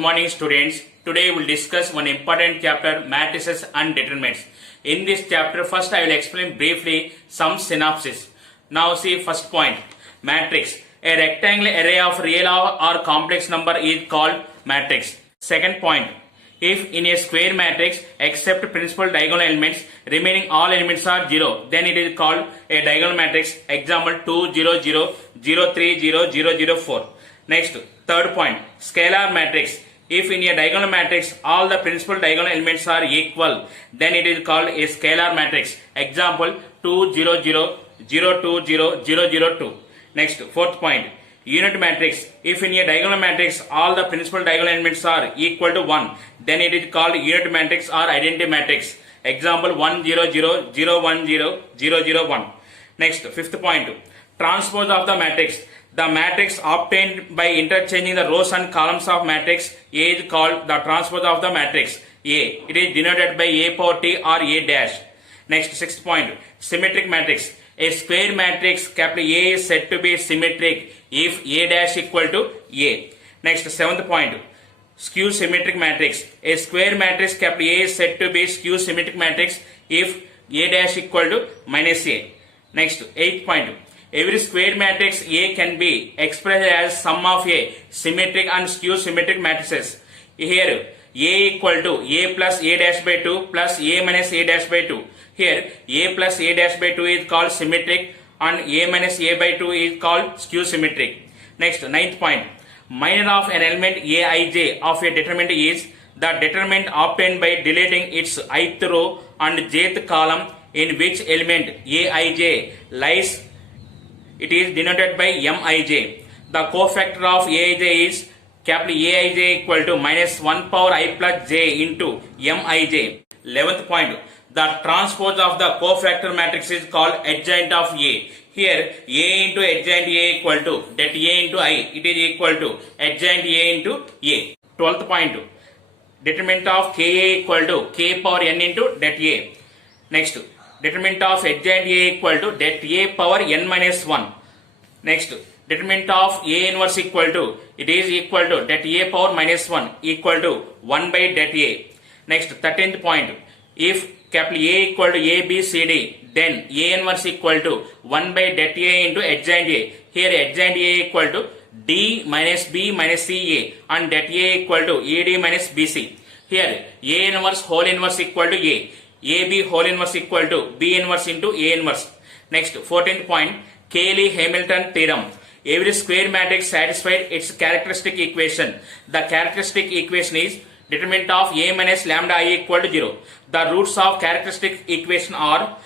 morning students. Today we will discuss one important chapter, matrices and determinants. In this chapter first I will explain briefly some synopsis. Now see first point, matrix. A rectangular array of real or complex number is called matrix. Second point, if in a square matrix except principal diagonal elements remaining all elements are 0, then it is called a diagonal matrix. Example 2 0 0 0 3 0 0 0 4. Next, third point, scalar matrix. If in a diagonal matrix all the principal diagonal elements are equal, then it is called a scalar matrix. Example 2 0 0 0 2 0 0 0 2. Next, fourth point, unit matrix. If in a diagonal matrix all the principal diagonal elements are equal to 1, then it is called unit matrix or identity matrix. Example 1 0 0 0 1 0 0 0 1. Next, fifth point, transpose of the matrix. The matrix obtained by interchanging the rows and columns of matrix A is called the transpose of the matrix A. It is denoted by A power T or A dash. Next, sixth point, symmetric matrix. A square matrix capital A is said to be symmetric if A dash equal to A. Next, seventh point, skew symmetric matrix. A square matrix capital A is said to be skew symmetric matrix if A dash equal to minus A. Next, eighth point, every square matrix A can be expressed as sum of A symmetric and skew symmetric matrices. Here A equal to A plus A dash by 2 plus A minus A dash by 2. Here A plus A dash by 2 is called symmetric and A minus A by 2 is called skew symmetric. Next, ninth point, minor of an element Aij of a determinant is the determinant obtained by deleting its ith row and jth column in which element Aij lies. It is denoted by Mij. The cofactor of Aij is capital Aij equal to minus 1 power I plus j into Mij. 11th point, the transpose of the cofactor matrix is called adjoint of A. Here A into adjoint A equal to that A into I. It is equal to adjoint A into A. 12th point, determinant of Ka equal to K power n into that A. Next, determinant of adjoint A equal to that A power n minus 1. Next, determinant of A inverse equal to, it is equal to that A power minus 1 equal to 1 by that A. Next, 13th point, if capital A equal to A, B, C, D, then A inverse equal to 1 by that A into adjoint A. Here adjoint A equal to D minus B minus C A and that A equal to AD minus BC. Here A inverse whole inverse equal to A. AB whole inverse equal to B inverse into A inverse. Next, 14th point, Cayley-Hamilton theorem. Every square matrix satisfied its characteristic equation. The characteristic equation is determinant of A minus lambda I equal to 0. The roots of characteristic equation are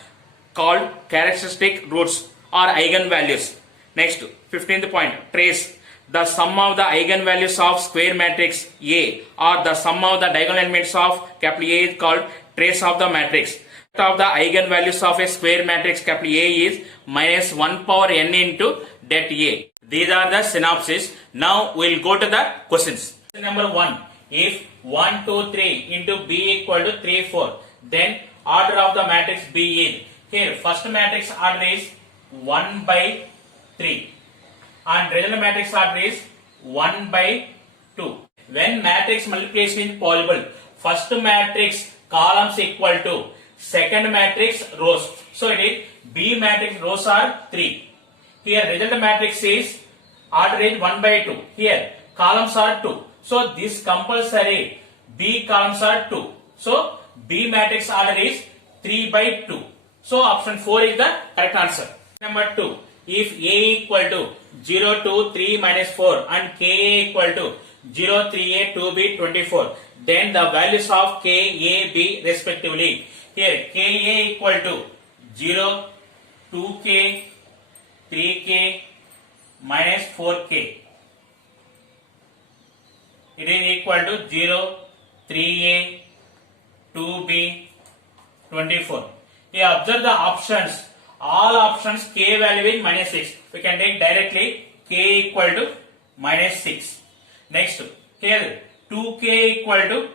called characteristic roots or eigenvalues. Next, 15th point, trace. The sum of the eigenvalues of square matrix A or the sum of the diagonal elements of capital A is called trace of the matrix. Of the eigenvalues of a square matrix capital A is minus 1 power n into that A. These are the synopsis. Now we will go to the questions. Number 1. If 1 2 3 into B equal to 3 4, then order of the matrix B is, here first matrix order is 1 by 3 and regular matrix order is 1 by 2. When matrix multiplication is possible, first matrix columns equal to second matrix rows. So it is B matrix rows are 3. Here result matrix is order is 1 by 2. Here columns are 2. So this compulsory B columns are 2. So B matrix order is 3 by 2. So option 4 is the correct answer. Number 2. If A equal to 0 2 3 minus 4 and Ka equal to 0 3a 2b 24, then the values of K, A, B respectively. Here Ka equal to 0, 2k, 3k, minus 4k. It is equal to 0, 3a, 2b, 24. Here observe the options. All options K value is minus 6. We can take directly K equal to minus 6. Next, here 2k equal to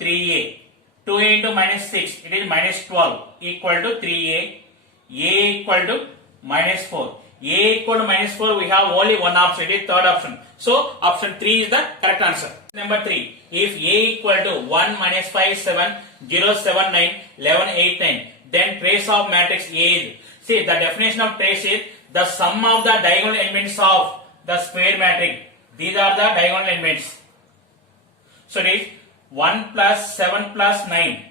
3a. 2a into minus 6, it is minus 12 equal to 3a. A equal to minus 4. A equal to minus 4, we have only one option, it is third option. So option 3 is the correct answer. Number 3, if A equal to 1 minus 5, 7, 0, 7, 9, 11, 8, 9, then trace of matrix A is, see the definition of trace is the sum of the diagonal elements of the square matrix. These are the diagonal elements. So it is 1 plus 7 plus 9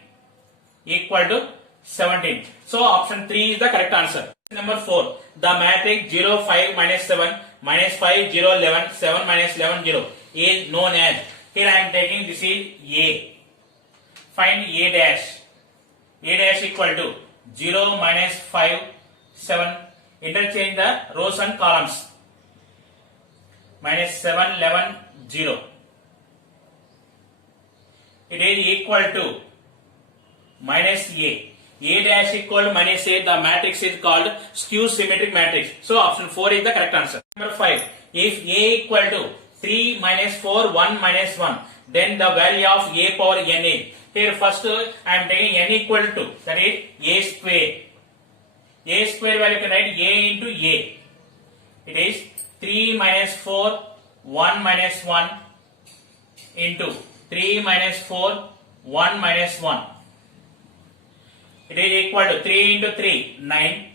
equal to 17. So option 3 is the correct answer. Number 4, the matrix 0, 5, minus 7, minus 5, 0, 11, 7, minus 11, 0 is known as, here I am taking this is A. Find A dash. A dash equal to 0, minus 5, 7. Interchange the rows and columns. Minus 7, 11, 0. It is equal to minus A. A dash equal to minus A, the matrix is called skew symmetric matrix. So option 4 is the correct answer. Number 5, if A equal to 3 minus 4, 1 minus 1, then the value of A power n is, here first I am taking n equal to, that is A square. A square value you can write A into A. It is 3 minus 4, 1 minus 1 into 3 minus 4, 1 minus 1. It is equal to 3 into 3, 9,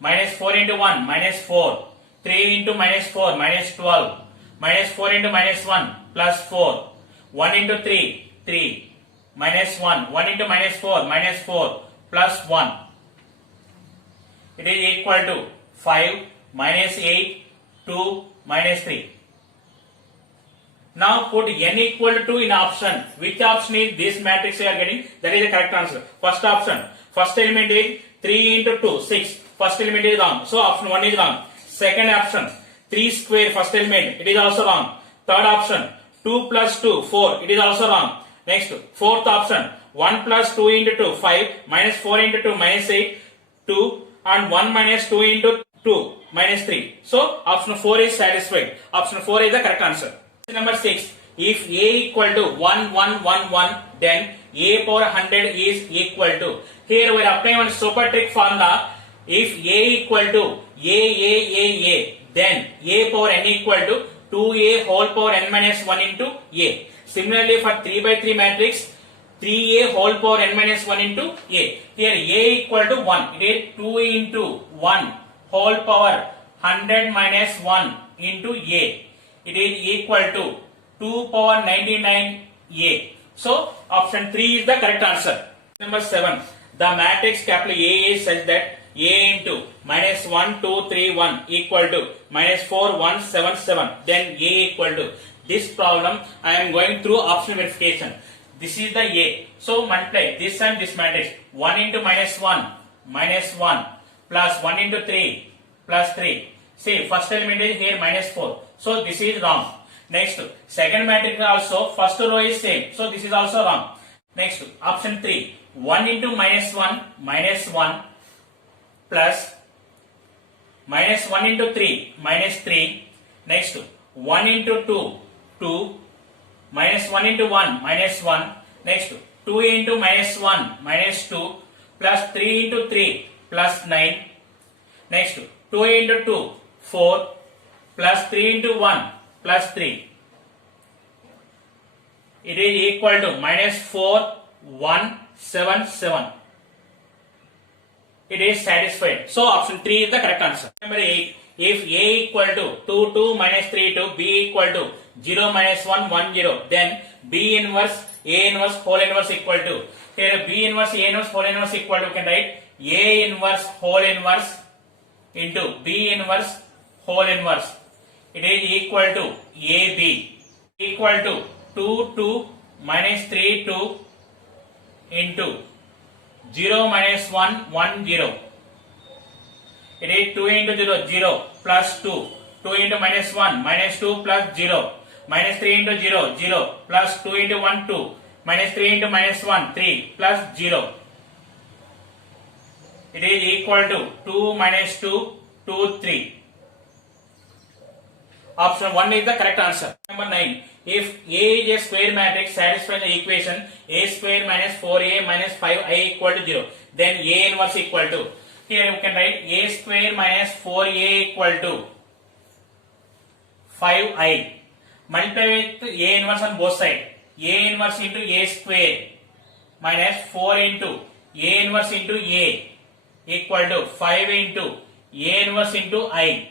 minus 4 into 1, minus 4, 3 into minus 4, minus 12, minus 4 into minus 1, plus 4, 1 into 3, 3, minus 1, 1 into minus 4, minus 4, plus 1. It is equal to 5, minus 8, 2, minus 3. Now put n equal to 2 in option. Which option is this matrix you are getting? That is the correct answer. First option. First element is 3 into 2, 6. First element is wrong. So option 1 is wrong. Second option, 3 square first element. It is also wrong. Third option, 2 plus 2, 4. It is also wrong. Next, fourth option, 1 plus 2 into 2, 5. Minus 4 into 2, minus 8, 2. And 1 minus 2 into 2, minus 3. So option 4 is satisfied. Option 4 is the correct answer. Number 6. If A equal to 1, 1, 1, 1, then A power 100 is equal to. Here we are applying one super trick formula. If A equal to A, then A power n equal to 2A whole power n minus 1 into A. Similarly for 3 by 3 matrix, 3A whole power n minus 1 into A. Here A equal to 1. It is 2 into 1 whole power 100 minus 1 into A. It is equal to 2 power 99A. So option 3 is the correct answer. Number 7. The matrix capital A is such that A into minus 1, 2, 3, 1 equal to minus 4, 1, 7, 7. Then A equal to. This problem I am going through option verification. This is the A. So multiply this and this matrix. 1 into minus 1, minus 1, plus 1 into 3, plus 3. See, first element is here minus 4. So this is wrong. Next, second matrix also, first row is same. So this is also wrong. Next, option 3. 1 into minus 1, minus 1, plus minus 1 into 3, minus 3. Next, 1 into 2, 2. Minus 1 into 1, minus 1. Next, 2 into minus 1, minus 2. Plus 3 into 3, plus 9. Next, 2 into 2, 4. Plus 3 into 1, plus 3. It is equal to minus 4, 1, 7, 7. It is satisfied. So option 3 is the correct answer. Number 8. If A equal to 2, 2 minus 3, 2, B equal to 0 minus 1, 1, 0, then B inverse, A inverse, whole inverse equal to. Here B inverse, A inverse, whole inverse equal to, we can write A inverse, whole inverse into B inverse, whole inverse. It is equal to AB equal to 2, 2 minus 3, 2 into 0 minus 1, 1, 0. It is 2 into 0, 0 plus 2. 2 into minus 1, minus 2 plus 0. Minus 3 into 0, 0 plus 2 into 1, 2. Minus 3 into minus 1, 3 plus 0. It is equal to 2 minus 2, 2, 3. Option 1 is the correct answer. Number 9. If A is a square matrix satisfying the equation A square minus 4A minus 5I equal to 0, then A inverse equal to. Here you can write a square minus 4a equal to 5i. Multiply with a inverse on both sides. A inverse into a square minus 4 into a inverse into a equal to 5 into a inverse into I.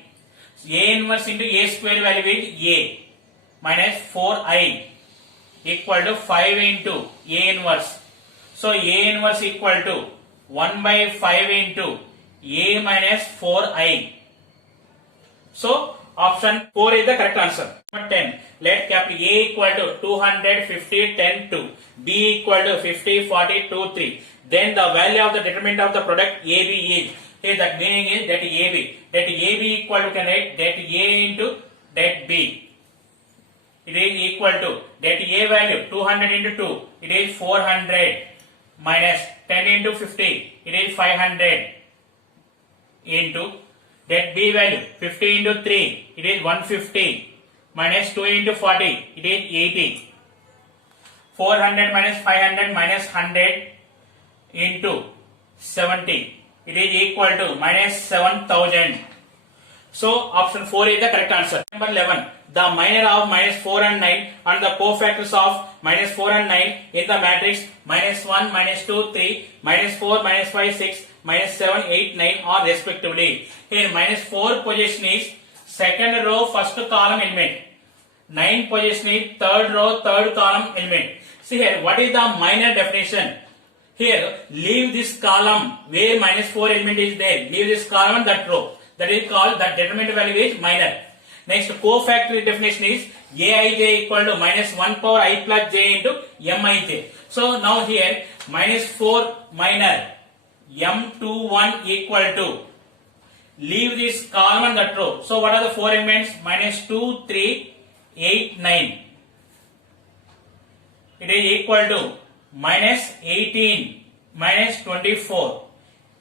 A inverse into a square value is a minus 4i equal to 5 into a inverse. So a inverse equal to 1 by 5 into a minus 4i. So option 4 is the correct answer. Number 10. Let capital A equal to 250, 10, 2. B equal to 50, 40, 2, 3. Then the value of the determinant of the product AB is. Here that meaning is that AB. That AB equal to, can write that A into that B. It is equal to that A value 200 into 2. It is 400 minus 10 into 50. It is 500 into that B value 50 into 3. It is 150 minus 2 into 40. It is 80. 400 minus 500 minus 100 into 70. It is equal to minus 7000. So option 4 is the correct answer. Number 11. The minor of minus 4 and 9 and the cofactors of minus 4 and 9 in the matrix minus 1, minus 2, 3, minus 4, minus 5, 6, minus 7, 8, 9 are respectively. Here minus 4 position is second row first column element. 9 position is third row third column element. See here, what is the minor definition? Here, leave this column where minus 4 element is there. Leave this column and that row. That is called, that determinant value is minor. Next, cofactor definition is aij equal to minus 1 power I plus j into mij. So now here, minus 4 minor m21 equal to, leave this column and that row. So what are the 4 elements? Minus 2, 3, 8, 9. It is equal to minus 18 minus 24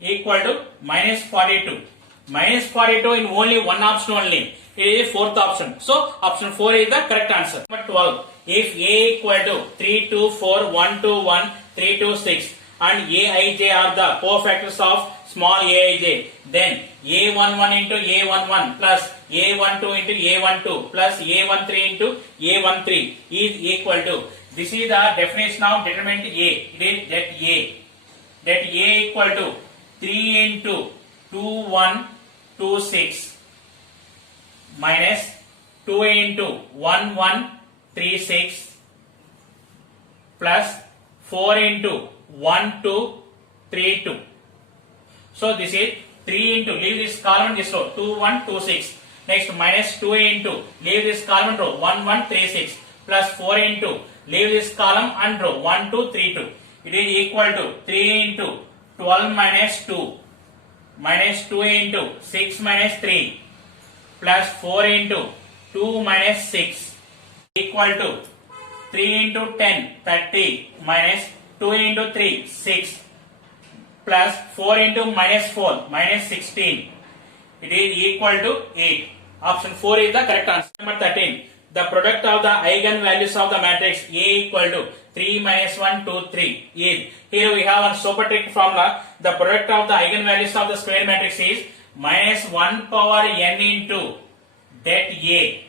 equal to minus 42. Minus 42 in only one option only. It is fourth option. So option 4 is the correct answer. Number 12. If A equal to 3, 2, 4, 1, 2, 1, 3, 2, 6 and aij are the cofactors of small aij, then a11 into a11 plus a12 into a12 plus a13 into a13 is equal to, this is the definition of determinant A. It is that A equal to 3 into 2, 1, 2, 6 minus 2 into 1, 1, 3, 6 plus 4 into 1, 2, 3, 2. So this is 3 into, leave this column this row, 2, 1, 2, 6. Next minus 2 into, leave this column row, 1, 1, 3, 6 plus 4 into, leave this column and row, 1, 2, 3, 2. It is equal to 3 into 12 minus 2 minus 2 into 6 minus 3 plus 4 into 2 minus 6 equal to 3 into 10, 30 minus 2 into 3, 6 plus 4 into minus 4, minus 16. It is equal to 8. Option 4 is the correct answer. Number 13. The product of the eigenvalues of the matrix A equal to 3 minus 1, 2, 3 is, here we have a super trick formula. The product of the eigenvalues of the square matrix is minus 1 power n into that A.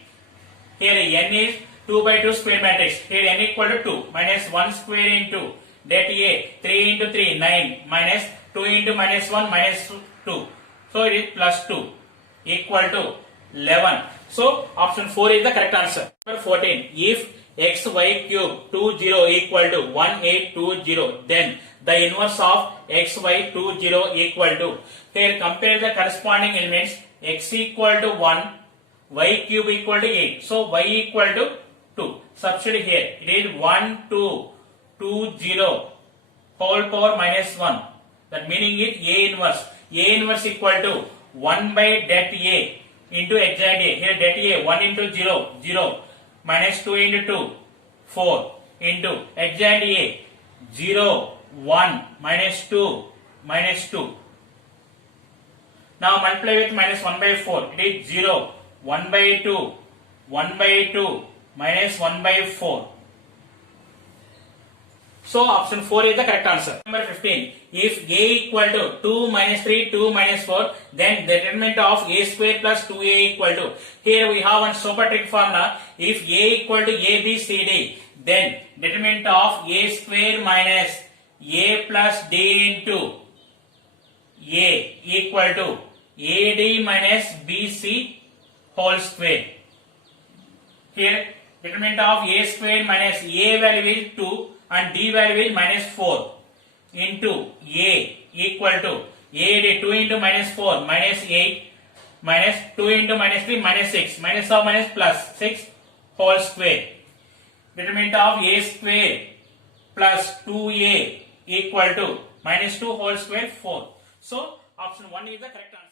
Here n is 2 by 2 square matrix. Here n equal to 2 minus 1 square into that A, 3 into 3, 9 minus 2 into minus 1 minus 2. So it is plus 2 equal to 11. So option 4 is the correct answer. Number 14. If xy cube 20 equal to 1820, then the inverse of xy 20 equal to, here compare the corresponding elements, x equal to 1, y cube equal to 8. So y equal to 2. Substitute here. It is 1, 2, 20 whole power minus 1. That meaning is A inverse. A inverse equal to 1 by that A into adjoint A. Here that A 1 into 0, 0 minus 2 into 2, 4 into adjoint A 0, 1 minus 2 minus 2. Now multiply with minus 1 by 4. It is 0, 1 by 2, 1 by 2 minus 1 by 4. So option 4 is the correct answer. Number 15. If a equal to 2 minus 3, 2 minus 4, then the determinant of a square plus 2a equal to. Here we have one super trick formula. If a equal to a, b, c, d, then determinant of a square minus a plus d into a equal to ad minus bc whole square. Here determinant of a square minus a value is 2 and d value is minus 4 into a equal to ad 2 into minus 4 minus 8 minus 2 into minus 3 minus 6 minus of minus plus 6 whole square. Determinant of a square plus 2a equal to minus 2 whole square 4. So option 1 is the correct answer.